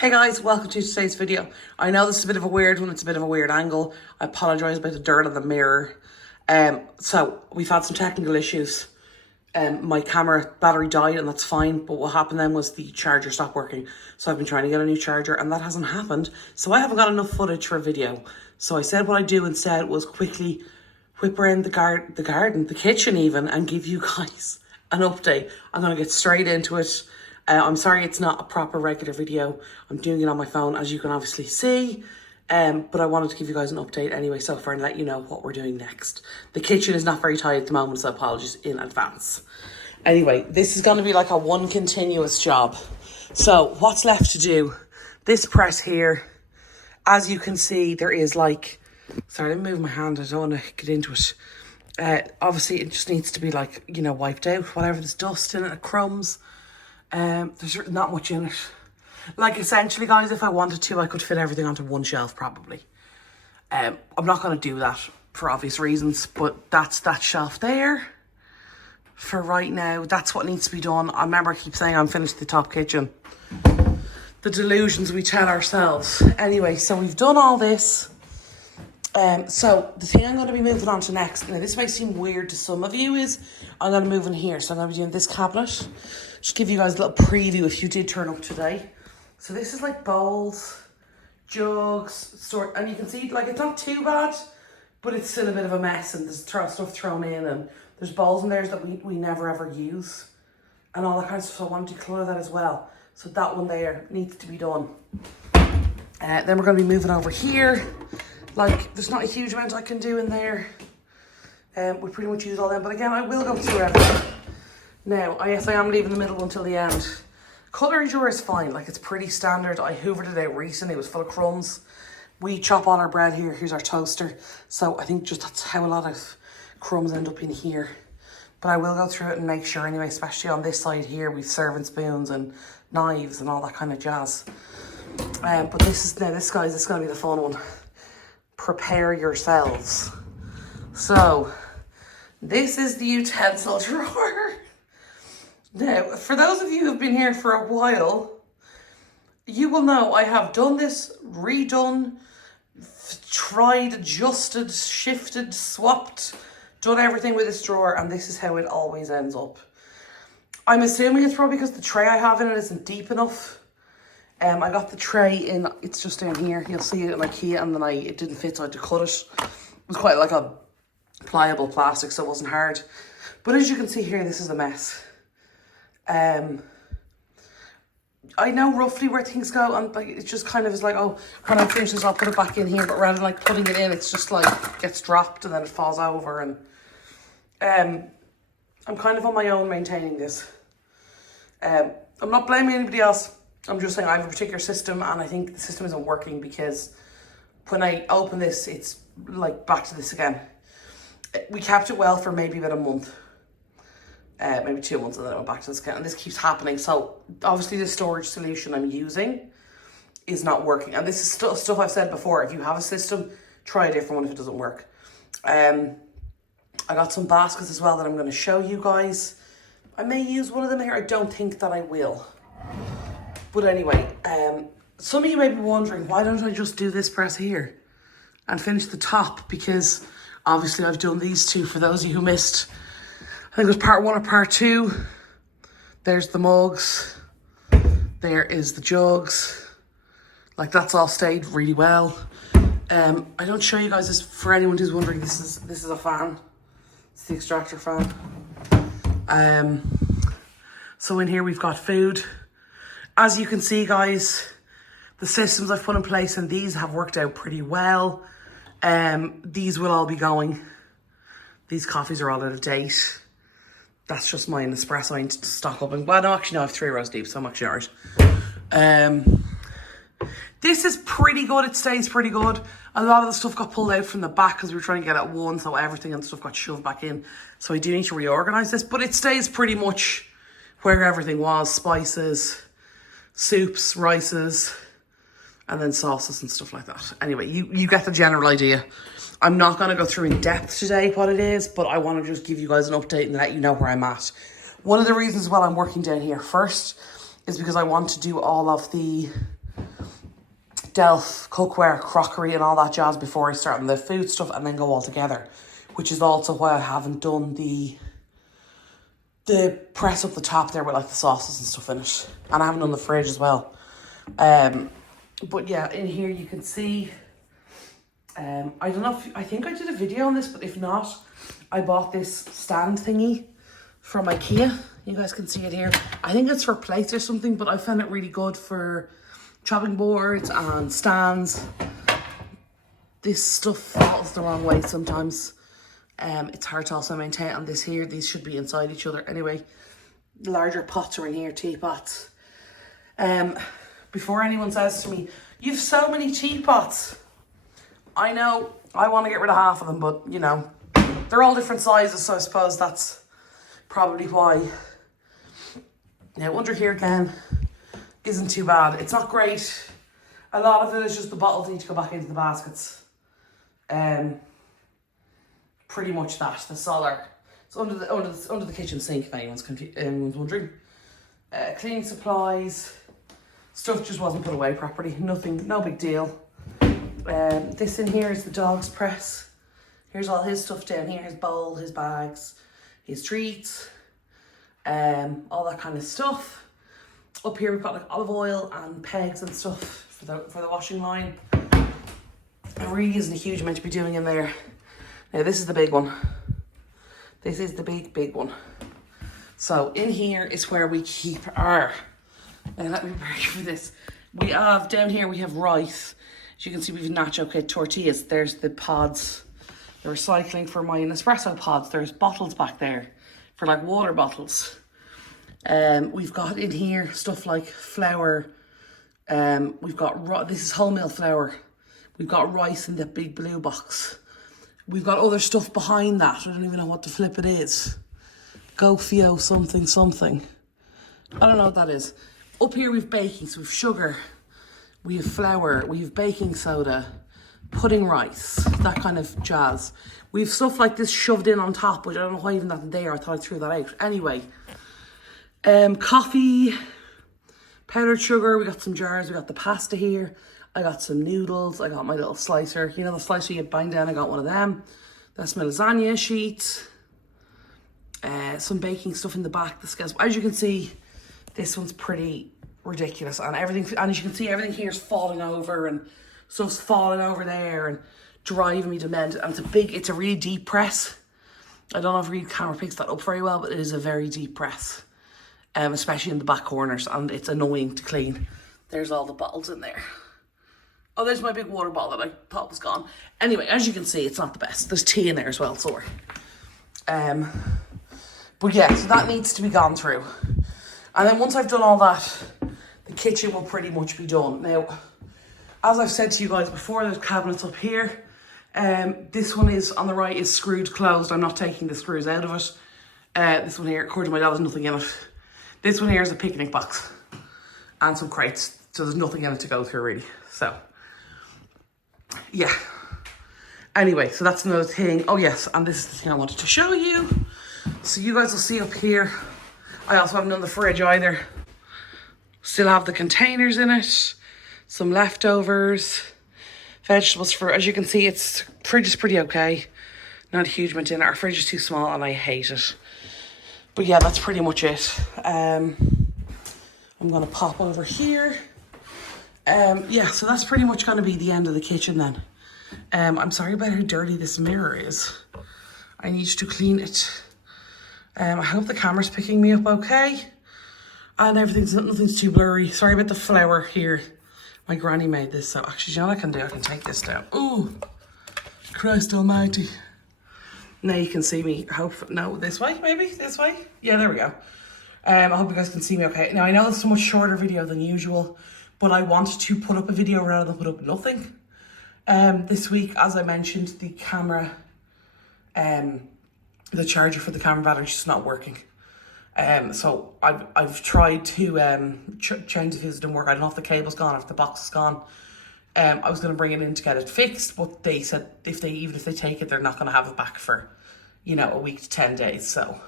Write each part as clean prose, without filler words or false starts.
Hey guys, welcome to today's video. I know this is a bit of a weird one, it's a bit of a weird angle. I apologise about the dirt on the mirror. So we've had some technical issues. My camera battery died and that's fine, but what happened then was the charger stopped working. So I've been trying to get a new charger and that hasn't happened. So I haven't got enough footage for a video. So I said what I'd do instead was quickly whip around the kitchen even, and give you guys an update. I'm gonna get straight into it. I'm sorry it's not a proper regular video. I'm doing it on my phone, as you can obviously see. But I wanted to give you guys an update anyway so far and let you know what we're doing next. The kitchen is not very tidy at the moment, so apologies in advance. Anyway, this is going to be like a one continuous job. So what's left to do? This press here, as you can see, there is like... Sorry, let me move my hand. I don't want to get into it. Obviously, it just needs to be like, you know, wiped out. Whatever, there's dust in it, crumbs. There's not much in it. Like, essentially, guys, if I wanted to, I could fit everything onto one shelf, probably. I'm not going to do that for obvious reasons, but that's that shelf there for right now. That's what needs to be done. I remember I keep saying I'm finished the top kitchen. The delusions we tell ourselves. Anyway, so we've done all this. So the thing I'm going to be moving on to next, now this might seem weird to some of you, is I'm going to move in here. So I'm going to be doing this cabinet. Just give you guys a little preview if you did turn up today. So this is like bowls, jugs, and you can see like it's not too bad, but it's still a bit of a mess and there's stuff thrown in and there's bowls in there that we never ever use and all that kind of stuff. So I want to declutter that as well. So that one there needs to be done. Then we're going to be moving over here. Like, there's not a huge amount I can do in there. We pretty much use all them, but again, I will go through everything. Now, yes, I am leaving the middle until the end. Cutlery drawer is fine, like it's pretty standard. I hoovered it out recently, it was full of crumbs. We chop all our bread here, here's our toaster. So I think just that's how a lot of crumbs end up in here. But I will go through it and make sure anyway, especially on this side here, we've serving spoons and knives and all that kind of jazz. But this is going to be the fun one. Prepare yourselves. So, this is the utensil drawer. Now, for those of you who've been here for a while, you will know I have done this, redone, tried, adjusted, shifted, swapped, done everything with this drawer, and this is how it always ends up. I'm assuming it's probably because the tray I have in it isn't deep enough. I got the tray in, it's just down here. You'll see it in IKEA, and then it didn't fit, so I had to cut it. It was quite like a pliable plastic, so it wasn't hard. But as you can see here, this is a mess. I know roughly where things go, and like it just kind of is like, oh, when I finish this, I'll put it back in here. But rather than like putting it in, it's just like gets dropped and then it falls over. And I'm kind of on my own maintaining this. I'm not blaming anybody else. I'm just saying I have a particular system, and I think the system isn't working because when I open this, it's like back to this again. We kept it well for maybe about a month. Maybe 2 months, and then I went back to this again, and this keeps happening. So obviously the storage solution I'm using is not working, and this is stuff I've said before. If you have a system, try a different one if it doesn't work. I got some baskets as well that I'm going to show you guys. I may use one of them here. I don't think that I will, but anyway, some of you may be wondering, why don't I just do this press here and finish the top? Because obviously I've done these two. For those of you who missed, I think it was part 1 or part 2. There's the mugs. There is the jugs. Like, that's all stayed really well. I don't show you guys this for anyone who's wondering. This is a fan. It's the extractor fan. So in here we've got food. As you can see, guys, the systems I've put in place, and these have worked out pretty well. These will all be going. These coffees are all out of date. That's just my espresso I need to stock up. And well, no, actually, no, I have 3 rows deep, so I'm actually alright. This is pretty good. It stays pretty good. A lot of the stuff got pulled out from the back because we were trying to get it at one, so everything and stuff got shoved back in. So I do need to reorganize this, but it stays pretty much where everything was. Spices, soups, rices, and then sauces and stuff like that. Anyway, you get the general idea. I'm not going to go through in depth today what it is, but I want to just give you guys an update and let you know where I'm at. One of the reasons why I'm working down here first is because I want to do all of the delf, cookware, crockery and all that jazz before I start on the food stuff and then go all together. Which is also why I haven't done the press up the top there with like the sauces and stuff in it. And I haven't done the fridge as well. But yeah, in here you can see, I don't know if, I think I did a video on this, but if not, I bought this stand thingy from IKEA. You guys can see it here. I think it's for plates or something, but I found it really good for chopping boards and stands. This stuff falls the wrong way sometimes. It's hard to also maintain on this here. These should be inside each other. Anyway, larger pots are in here, teapots. Before anyone says to me, you've so many teapots. I know, I want to get rid of half of them, but you know, they're all different sizes, so I suppose that's probably why. Now, under here again, isn't too bad. It's not great. A lot of it is just the bottles need to go back into the baskets. Pretty much that. That's all there. It's under the kitchen sink, if anyone's wondering. Cleaning supplies. Stuff just wasn't put away properly. Nothing, no big deal. This in here is the dog's press. Here's all his stuff down here. His bowl, his bags, his treats, all that kind of stuff. Up here we've got like olive oil and pegs and stuff for the washing line. There really isn't a huge amount to be doing in there. Now this is the big one. This is the big one. So in here is where we keep our, now let me prepare you for this. We have, down here we have rice. As you can see, we have nacho kit tortillas. There's the pods. The recycling for my Nespresso pods. There's bottles back there for like water bottles. We've got in here stuff like flour. We've got, this is wholemeal flour. We've got rice in the big blue box. We've got other stuff behind that. I don't even know what the flip it is. Gofio something something. I don't know what that is. Up here we've baking, so we've sugar. We have flour, we have baking soda, pudding rice, that kind of jazz. We have stuff like this shoved in on top, which I don't know why even that's there. I thought I threw that out. Anyway, coffee, powdered sugar, we got some jars, we got the pasta here. I got some noodles, I got my little slicer. You know the slicer you bang down, I got one of them. That's my lasagna sheet. Some baking stuff in the back. As you can see, this one's pretty ridiculous, and everything, and as you can see, everything here is falling over and stuff's falling over there and driving me demented. And it's a really deep press. I don't know if the camera picks that up very well, but it is a very deep press, especially in the back corners, and it's annoying to clean. There's all the bottles in there. Oh, there's my big water bottle that I thought was gone. Anyway, as you can see, it's not the best. There's tea in there as well, sorry. But yeah, so that needs to be gone through. And then once I've done all that, the kitchen will pretty much be done. Now, as I've said to you guys before, there's cabinets up here. This one is, on the right, is screwed closed. I'm not taking the screws out of it. This one here, according to my dad, there's nothing in it. This one here is a picnic box and some crates. So there's nothing in it to go through, really. So, yeah. Anyway, so that's another thing. Oh, yes, and this is the thing I wanted to show you. So you guys will see up here, I also haven't done the fridge either. Still have the containers in it, some leftovers, vegetables for, as you can see, fridge is pretty okay. Not a huge amount in it. Our fridge is too small and I hate it. But yeah, that's pretty much it. I'm going to pop over here. Yeah, so that's pretty much going to be the end of the kitchen then. I'm sorry about how dirty this mirror is. I need to clean it. I hope the camera's picking me up okay. And nothing's too blurry. Sorry about the flour here. My granny made this, so actually, you know what I can do? I can take this down. Ooh, Christ almighty. Now you can see me, no, this way, maybe? This way? Yeah, there we go. I hope you guys can see me okay. Now, I know it's a much shorter video than usual, but I wanted to put up a video rather than put up nothing. This week, as I mentioned, the camera, the charger for the camera battery is just not working. So I've tried to change the fuse. It didn't work. I don't know if the cable's gone, if the box is gone. I was going to bring it in to get it fixed, but they said even if they take it, they're not going to have it back for, you know, a week to 10 days. So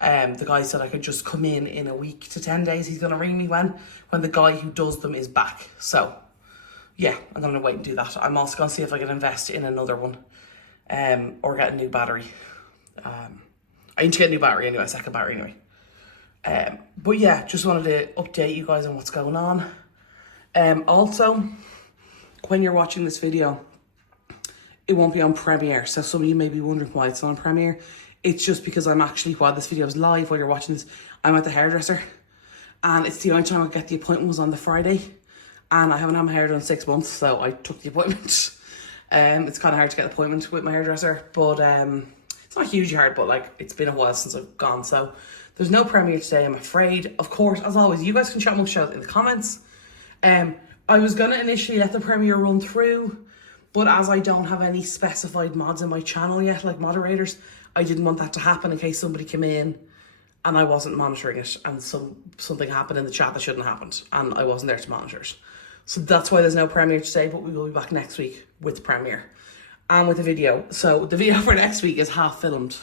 the guy said I could just come in a week to 10 days. He's going to ring me when the guy who does them is back. So yeah, I'm going to wait and do that. I'm also going to see if I can invest in another one, or get a new battery. I need to get a new battery anyway, a second battery anyway. But yeah, just wanted to update you guys on what's going on. Also, when you're watching this video, it won't be on Premiere. So some of you may be wondering why it's not on Premiere. It's just because I'm actually, while this video is live, while you're watching this, I'm at the hairdresser. And it's the only time I get the appointment was on the Friday. And I haven't had my hair done in 6 months, so I took the appointment. It's kind of hard to get an appointment with my hairdresser, but it's not hugely hard, but like it's been a while since I've gone. So there's no Premiere today, I'm afraid. Of course, as always, you guys can chat amongst yourselves in the comments. I was going to initially let the Premiere run through, but as I don't have any specified mods in my channel yet, like moderators, I didn't want that to happen in case somebody came in and I wasn't monitoring it and something happened in the chat that shouldn't have happened and I wasn't there to monitor it. So that's why there's no Premiere today, but we will be back next week with Premiere and with the video. So the video for next week is half filmed.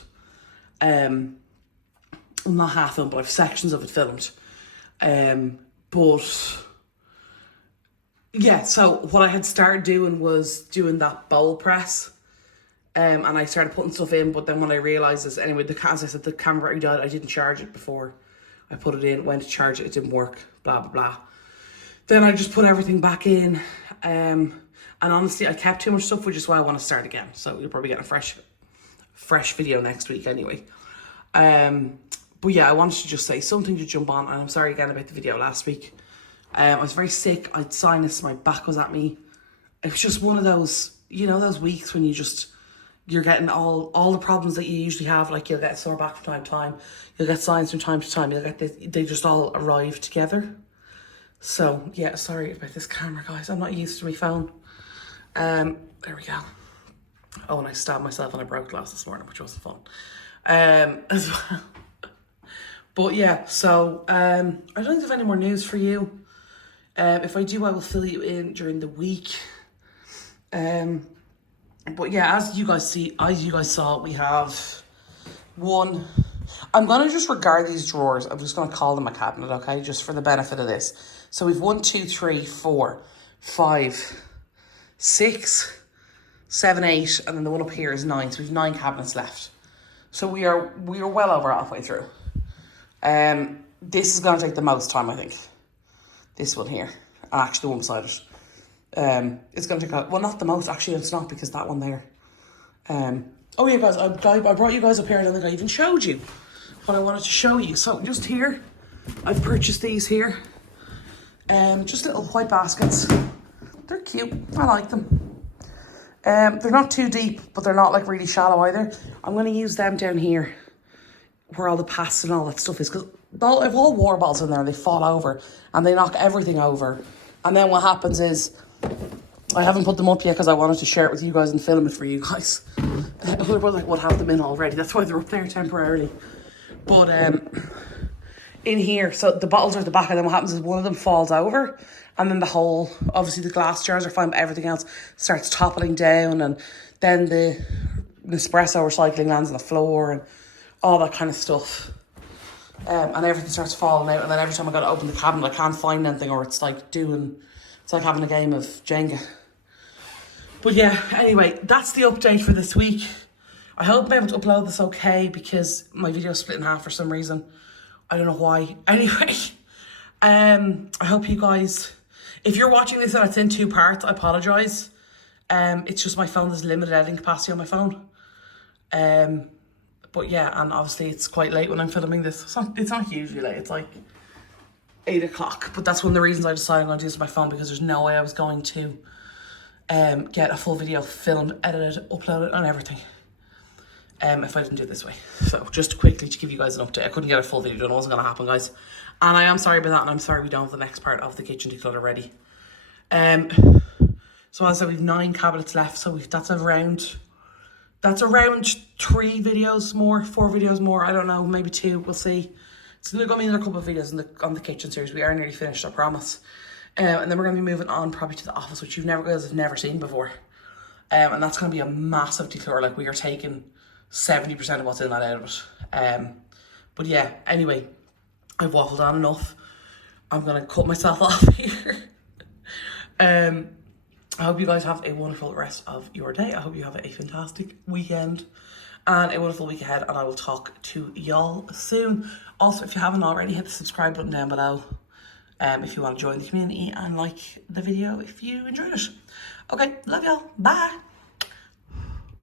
Well, not half filmed, but I have sections of it filmed. But yeah, so what I had started doing was doing that bowl press. And I started putting stuff in, but then when I realised this, anyway, as I said, the camera battery died. I didn't charge it before I put it in, went to charge it, it didn't work, blah, blah, blah. Then I just put everything back in. And honestly, I kept too much stuff, which is why I want to start again. So you'll probably get a fresh video next week anyway. But yeah, I wanted to just say something to jump on, and I'm sorry again about the video last week. I was very sick. I had sinus, my back was at me. It was just one of those, you know, those weeks when you're getting all the problems that you usually have. Like you'll get sore back from time to time, you'll get sinus from time to time, you'll get they just all arrive together. So yeah, sorry about this camera, guys. I'm not used to my phone. There we go. Oh, and I stabbed myself and I broke glass this morning, which wasn't fun. As well. But yeah, so I don't think I have any more news for you. If I do, I will fill you in during the week. But yeah, as you guys saw, we have one. I'm gonna just regard these drawers. I'm just gonna call them a cabinet, okay? Just for the benefit of this. So we've 1, 2, 3, 4, 5, 6, 7, 8, and then the one up here is 9. So we've 9 cabinets left. So we are well over halfway through. This is gonna take the most time, I think. This one here, and actually the one beside it. It's going to take, well, not the most, actually, it's not, because that one there. Oh yeah, guys, I brought you guys up here. I don't think I even showed you what I wanted to show you. So just here, I've purchased these here. Just little white baskets. They're cute. I like them. They're not too deep, but they're not like really shallow either. I'm going to use them down here where all the pasta and all that stuff is, because I've all water bottles in there and they fall over and they knock everything over. And then what happens is, I haven't put them up yet because I wanted to share it with you guys and film it for you guys. Otherwise I would have them in already. That's why they're up there temporarily. But in here, so the bottles are at the back, and then what happens is one of them falls over, and then the whole, obviously the glass jars are fine, but everything else starts toppling down, and then the Nespresso recycling lands on the floor and all that kind of stuff. And everything starts falling out, and then every time I go to open the cabinet I can't find anything, or it's like having a game of Jenga. But yeah, anyway, that's the update for this week. I hope I'm able to upload this okay, because my video is split in half for some reason. I don't know why. Anyway, I hope you guys, if you're watching this and it's in 2 parts, I apologise. It's just my phone, there's limited editing capacity on my phone. But yeah, and obviously it's quite late when I'm filming this. It's not hugely late, it's like 8 o'clock. But that's one of the reasons I decided I'm going to do this on my phone, because there's no way I was going to get a full video filmed, edited, uploaded and everything if I didn't do it this way. So just quickly to give you guys an update, I couldn't get a full video done, it wasn't going to happen, guys. And I am sorry about that, and I'm sorry we don't have the next part of the kitchen declutter ready. So as I said, we've 9 cabinets left, so that's around 3 videos more, 4 videos more, I don't know, maybe 2, we'll see. It's going to be another couple of videos on the kitchen series. We are nearly finished, I promise. And then we're going to be moving on probably to the office, which you guys have never seen before. And that's going to be a massive declutter. Like, we are taking 70% of what's in that out of it. But yeah, anyway, I've waffled on enough. I'm going to cut myself off here. I hope you guys have a wonderful rest of your day. I hope you have a fantastic weekend and a wonderful week ahead, and I will talk to y'all soon. Also, if you haven't already, hit the subscribe button down below if you want to join the community, and like the video if you enjoyed it. Okay, love y'all. Bye.